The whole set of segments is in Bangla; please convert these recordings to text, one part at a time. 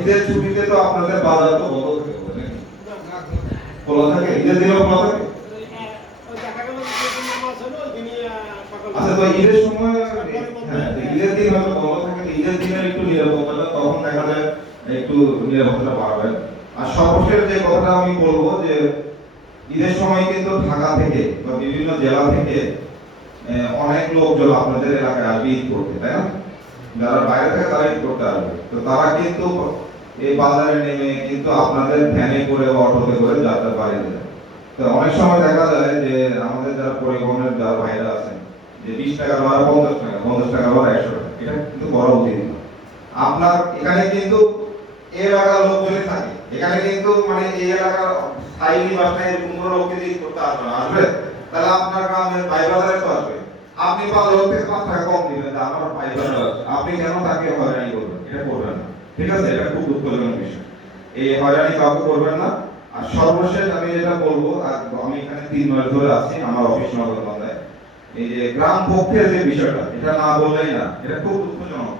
ঈদের ছুটিতে তো আপনাদের বাজার তো বন্ধ থাকে, খোলা থাকে, ঈদের দিনেও খোলা থাকে। আচ্ছা, তো ঈদের সময়, হ্যাঁ, ঈদের দিন হয়তো বন্ধ থাকে, ঈদের দিনে একটু নিরাপত্তাটা তখন দেখা যায় একটু নিরাপত্তাটা বাড়বে। আর সর্বশেষ যে কথাটা আমি বলবো যে ঈদের সময় কিন্তু ঢাকা থেকে বা বিভিন্ন জেলা থেকে অনেক লোকজন আপনাদের এলাকায় আসবে ঈদ করতে, তাই না? যারা বাইরে থেকে তারা ঈদ করতে আসবে, তো তারা কিন্তু এই বাজারে নেমে কিন্তু আপনাদের ভ্যানে করে বা অটোতে করে যাত্রা বাড়ি দেয়। তো অনেক সময় দেখা যায় যে আমাদের যারা পরিবহনের যারা ভাইরা আছেন যে 20 টাকা ভাড়া 50 টাকা, 50 টাকা ভাড়া 100 টাকা, এটা কিন্তু করা উচিত না। আপনার এখানে কিন্তু এই এলাকার লোকজনই থাকে, এখানে কিন্তু মানে এই এলাকার স্থায়ী নিবাসী এরকম কোনো লোক যদি ঈদ করতে আসবে না, আসবে তাহলে আপনার গ্রামের ভাই বাজারে তো আসবে। আপনি 5 থেকে 5 টাকা কম দিবেন, আমার ভাই বাজার আছে, আপনি কেন তাকে হয়রানি করবেন? এটা করবেন না, ঠিক আছে? এটা খুব দুঃখজনক বিষয়, এই হয়রানি কাউকে করবেন না। আর সর্বশেষ আমি যেটা বলবো, আর আমি এখানে 3 মাস ধরে আছি আমার অফিস নগরবান্ধায়, এই যে গ্রাম পক্ষের যে বিষয়টা, এটা না বললেই না, এটা খুব দুঃখজনক।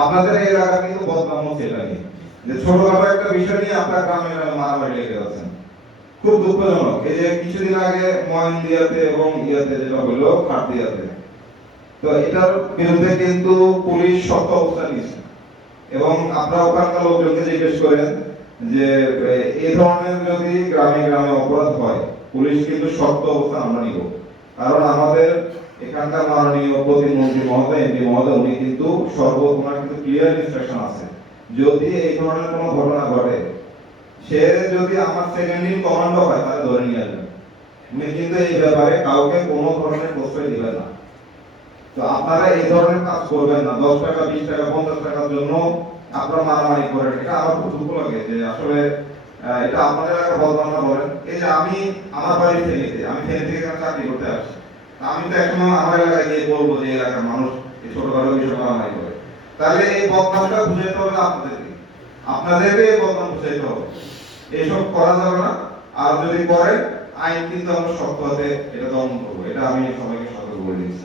আপনাদের এই এলাকা কিন্তু বদনাম হচ্ছে এটা নিয়ে, যে ছোটখাটো একটা বিষয় নিয়ে আপনার গ্রামে গ্রামে মারামারি লেগে যাচ্ছেন, খুব দুঃখজনক। এই যে কিছুদিন আগে ময়নদিয়াতে এবং ইয়াতে যেটা হলো খারদিয়াতে, তো এটার বিরুদ্ধে কিন্তু পুলিশ শক্ত অবস্থান নিয়েছে। এবং আপনারা ওখানকার লোকজনকে জিজ্ঞেস করেন যে এই ধরনের যদি গ্রামে গ্রামে অপরাধ হয়, পুলিশ কিন্তু শক্ত অবস্থান আমরা নিব। কারণ আমাদের এখানকার মাননীয় প্রতিমন্ত্রী মহোদয়, এমপি মহোদয়, উনি কিন্তু ওনার কিন্তু ক্লিয়ার ইনস্ট্রাকশন আছে, যদি এই ধরনের কোনো ঘটনা ঘটে, সে যদি আমার সেকেন্ড ইন কমান্ডো হয় তাহলে ধরে নিয়ে আসবেন। উনি কিন্তু এই ব্যাপারে কাউকে কোনো ধরনের প্রশ্রয় দিবেন না। তো আপনারা এই ধরনের কাজ করবেন না। 10 টাকা, 20 টাকা, 50 টাকার জন্য আপনারা মারামারি করেন, এটা আমার খুব দুঃখ লাগে যে আসলে এটা আপনাদের এলাকার বদনাম বলেন। এই যে আমি আমার বাড়ি ফেনীতে, আমি ফেনী থেকে এখানে চাকরি করতে আসছি, আমি তো এখন আমার এলাকায় গিয়ে বলবো যে এলাকার মানুষ এই ছোটখাটো বিষয় মারামারি করে, তাহলে এই বদনামটা বুঝাইতে হবে আপনাদেরকে, আপনাদেরকে এই বদনাম বুঝাইতে হবে। এইসব করা যাবে না। আর যদি করেন, আইন কিন্তু আমরা শক্ত হাতে এটা দমন করবো, এটা আমি সবাইকে সতর্ক করে দিচ্ছি।